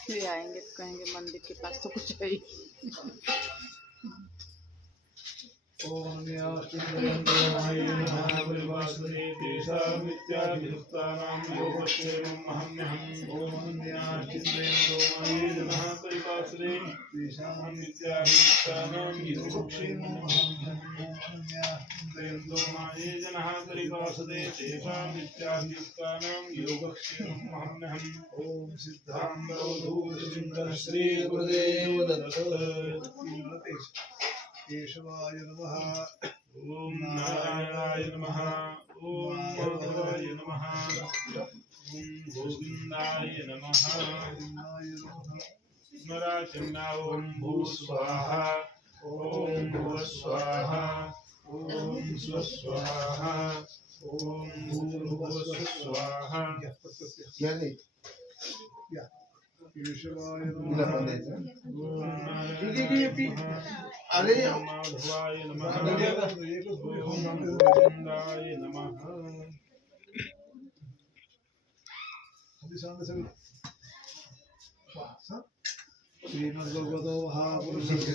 फिर आएंगे तो कहेंगे मंदिर के पास तो कुछ है ही। ओम सिद्धांत श्री गुरुदेव दत्त केशवाय नमः। ओम नारायणाय नमः। ओम माधवाय नमः। ओम गोविंदाय नमः। स्मराचन्ना ओम भू स्वाहा। ओम भू स्वाहा। ओम स्वस्वाहा। ओम भूर्भुवः स्वाहा। केशवाय नमः। अरे माधवाय नमः। गोविंदाय नमः। श्रीमद्भगवतो महापुरुषस्य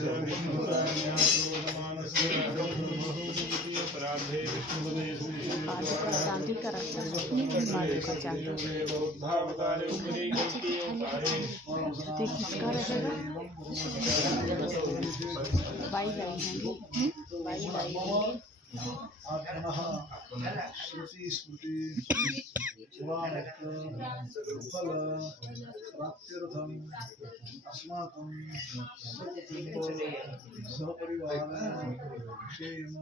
शांति का रास्ता किसका रहेगा? बाई श्रुति स्मृति फल प्राप्त्यर्थम अस्माकं सपरिवार क्षेम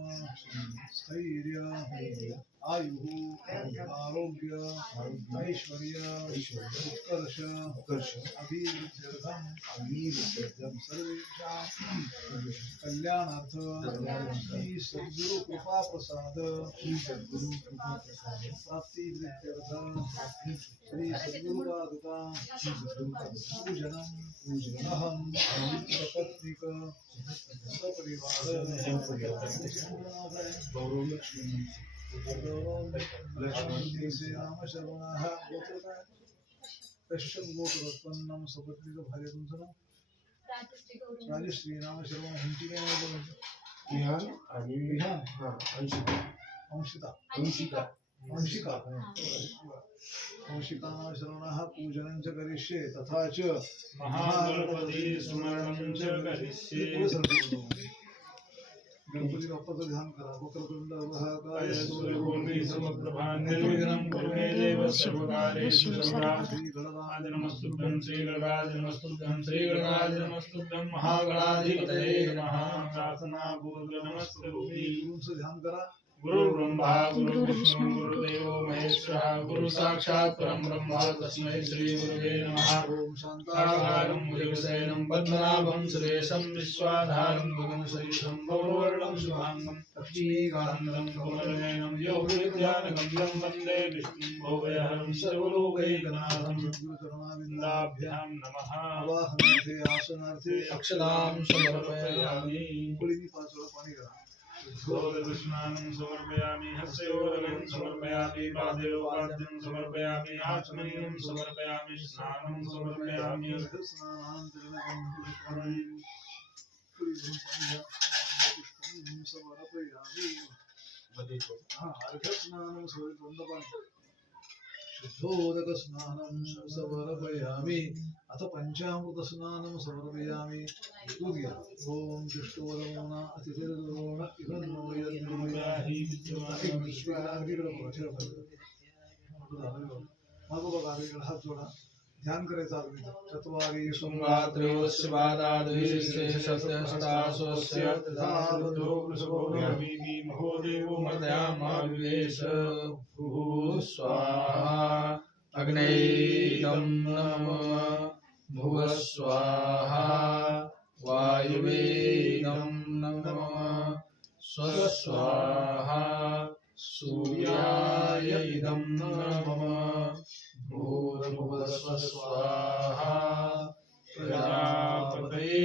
स्थैर्य आयु आरोग्य ऐश्वर्य उत्कर्ष अभिवृद्ध्यर्थम सर्वेषां कल्याणार्थ श्री सद्गुरु कृपा प्रसाद प्राप्ति श्री सद्गुरु पादुका पूजनम अहम सपत्निक सपरिवार लक्ष्मी से नाम शरवणः कश्यप गोत्रोत्पन्नम सपत्निक भार्य तुमचं नाव राजश्री नाम शरवण ह्यांची काय नाव बोलायचं? विहान आणि विहान अंशिका अंशिका अंशिका अंशिका अंशिका नाम शरवणः पूजनं च करिष्ये तथा च महागणपती स्मरणं च करिष्ये। गणपती बाप्पाचं ध्यान करा। वक्रतुंड महाकाय सूर्यकोटि समप्रभा निर्विघ्नं कुरु मे देव सर्वकार्येषु सर्वदा। श्रीगणराज नमस्तुभ्यं श्रीगणराज नमस्तुभ्यं श्रीगणराज नमस्तुभ्यं महागणाधिपतये नमः। प्रार्थना पूर्वक नमस्ते। गुरुचं ध्यान करा। गुरु ब्रह्मा गुरु विष्णु गुरुदेवो महेश्वरः गुरु साक्षात् परं ब्रह्म तस्मै श्री गुरुवे नमः। ओम शान्ताकारं भुजगशयनं पद्मनाभं सुरेशं विश्वाधारं गगनसदृशं गौरवर्णं शुभांगं लक्ष्मीकान्तं कमलनयनं योगविद्यानगम्यं वन्दे विष्णुं भवभयहरं सर्वलोकैकनाथं। गुरुचरणारविन्दाभ्यां नमः। आवाहनार्थे आसनार्थे अक्षतां समर्पयामि। कुळीनी 5 वेळा पाणी करा। गोदकृष्णानं समर्पयामि हस्योदकं समर्पयामि पादयोपाद्यं समर्पयामि आचमनीयं समर्पयामि स्नानं समर्पयामि। शुद्धोदक स्नानं समर्पयामि अथ पंचामृत स्नानं समर्पयामि। दूध घ्या। ओम दुष्टोदमोना अतिथिर्दोण इवन्नो यद्नोयाहि विद्यमाहि मागो बघा हात जोडा। ध्यान करायचं अगदी। चत्वारी सुमरात्रेवस्य बादाद्विशेषे सत्यहस्तास्वस्य तथावधो वृषभो नवीति महोदेवो मर्दयामाविवेश। भूः स्वाहा अग्नेयं नमः भुवः स्वाहा वायुवेदं नमः स्वस्वाहा सूर्याय इदं नमः भूर्भुवः स्वस्वाहा प्रजापतये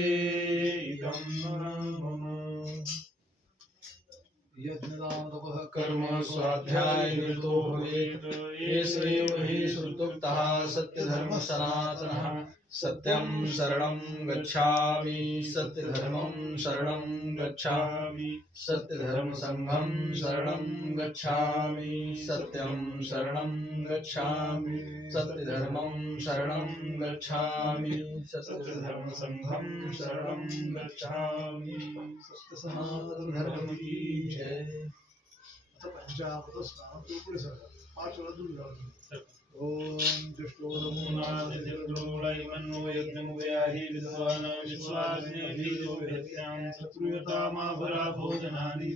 इदं नमः। यज्ञदान तपः कर्म स्वाध्याय निरतो भवेत् एष एव हि श्रुतोक्तः सत्यधर्म सनातनः सत्यं शरणं गच्छामि सत्यधर्मं शरणं गच्छामि सत्यधर्म संघं शरणं गच्छामि सत्यं शरणं गच्छामि सत्यधर्मं शरणं गच्छामि सत्यधर्म संघं शरणं गच्छामि सत्य सनातन धर्म की जय। आता पंचामृत स्नान तो पुढे सरका 5 वेळा दूध घालून ओम भोजनानि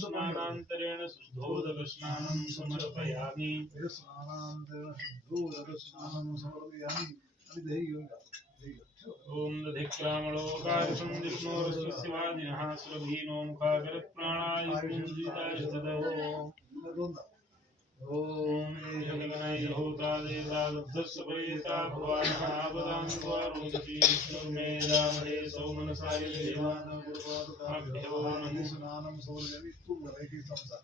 स्नानान्तरेण शुद्धोदकस्नानं समर्पयामि स्नानं समर्पयामि आणि दही घेऊन जा दही घेऊन ओम दधिक्रामलोकाय संदिष्णोरस्यवादिनः सुरभीनो मुखाकरप्राणाय दोनदा ओम जगन्नाय होता देवता लब्धस्य परेता भगवानः आपदां द्वारोदति विष्णुर्मेधामहे सौमनसाय देवानां गुरुपादुकाभ्यो नमो स्नानं समर्पयामि तू घालायची चमचा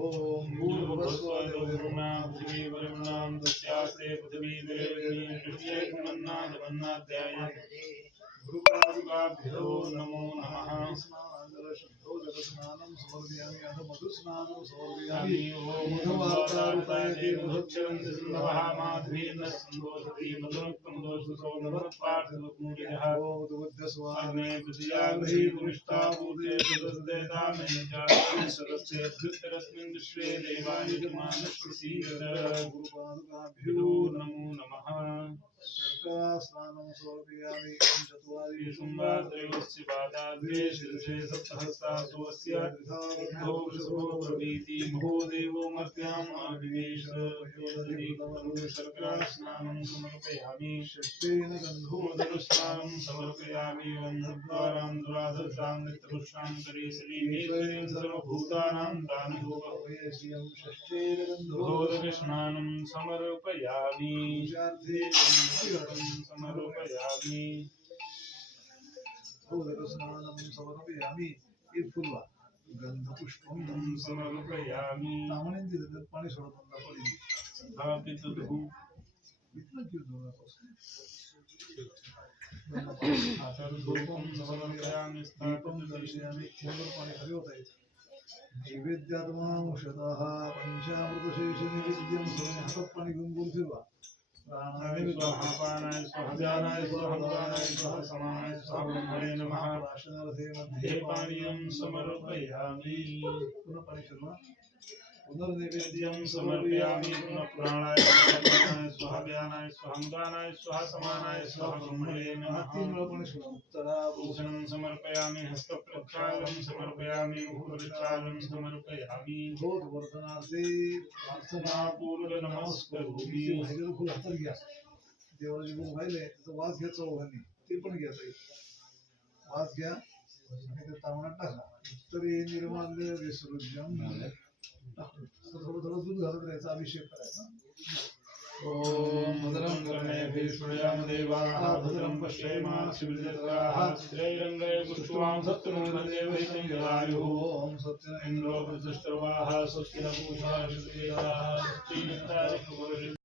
ओम भूर्भुवस्सुः देवगुरुणां पृथिवी वरुणां तस्यास्ते पृथिवी देवगुरुणां पृथिवी कुमन्ना जगन्नाथाय गुरुपादुकाभ्यो नमो नमः स्नानं समर्पयामि अथ मधुस्नानं समर्पयामि ओम मधुवातारुताय देवोच्चरन्ति सिन्धवः माधवीर्न सन्दोषति मधुरक्तं दोषसो नमत्पार्थमुनिः ओम दुर्गस्वाहा अग्ने प्रतिजागृही भूमिष्ठा भूते सदस्तेता मे जाते सदस्ते धृतरस्मिन् विश्वे देवाय जमानस्पसीद गुरुपादुकाभ्यो नमो नमः स्नानं समर्पयामि चत्वारि शुम्भात्रयोस्य पादाग्रे शीर्षे सप्तहस्तासु अस्य द्विधा प्रभीति भो देवो मर्त्याम् आविवेश शर्करास्नानं समर्पयामि षष्ठेन गन्धोदकस्नानं समर्पयामि वन्धद्वारां दुराधर्षां नित्यपुष्टां करेशरीमेश्वरीं सर्वभूतानां दानयोगवयस्यं षष्ठेन गन्धोदकस्नानं समर्पयामि समर्पयामि स्नानं समर्पयामि एक फुलवा गंधपुष्पं समर्पयामि तामणेन तिथं पाणी सोडत नका पडी स्थापित धूप इथलं किती धूपं समर्पयामि दीपं दर्शयामि थेंबर पाणी खाली होतायचं नैवेद्यात्मांशतः पंचामृतशेषनिवेद्यं सगळे हातात पाणी घेऊन बोल फिरवा प्राणाय स्वाहा पानाय स्वाहा ध्यानाय स्वाहा गानाय स्वाहा समानाय स्वाहा ब्रह्मणे नमः प्राशनार्थे हे मध्ये पानीयं समर्पयामि पुनः पाणी फिरवा पुनर्नैवेद्यं समर्पयामि पुनः प्राणाय स्वाहा स्वाहा ध्यानाय स्वाहा गानाय स्वाहा समानाय स्वाहा ब्रह्मणे नमः तीन वेळा पाणी सोडा उत्तरा भूषणं समर्पयामि हस्तप्रक्षालं समर्पयामि मुखप्रक्षालं समर्पयामि वर्धनार्थे प्रार्थना पूर्व नमस्करोमि भाईला फुल हातात घ्या देवाचे गुण व्हायले त्याचा वास घ्या चौघांनी ते पण घ्या ताई वास घ्या आणि ते तामणात टाका तरी निर्माल्य विसर्जन थोडं थोडं दूध घालत राहायचं अभिषेक करायचा ओम भद्रं कर्णेभिः शृणुयाम देवाः भद्रं पश्येमाक्षिभिर्यजत्राः स्थिरैरङ्गैः पुष्पवां सत्यनुर्देवहितं जलायुः ओम सत्य इन्द्रो प्रतिष्ठर्वाः स्वस्ति न पूषा शुक्रियाः स्वस्ति नस्तारिः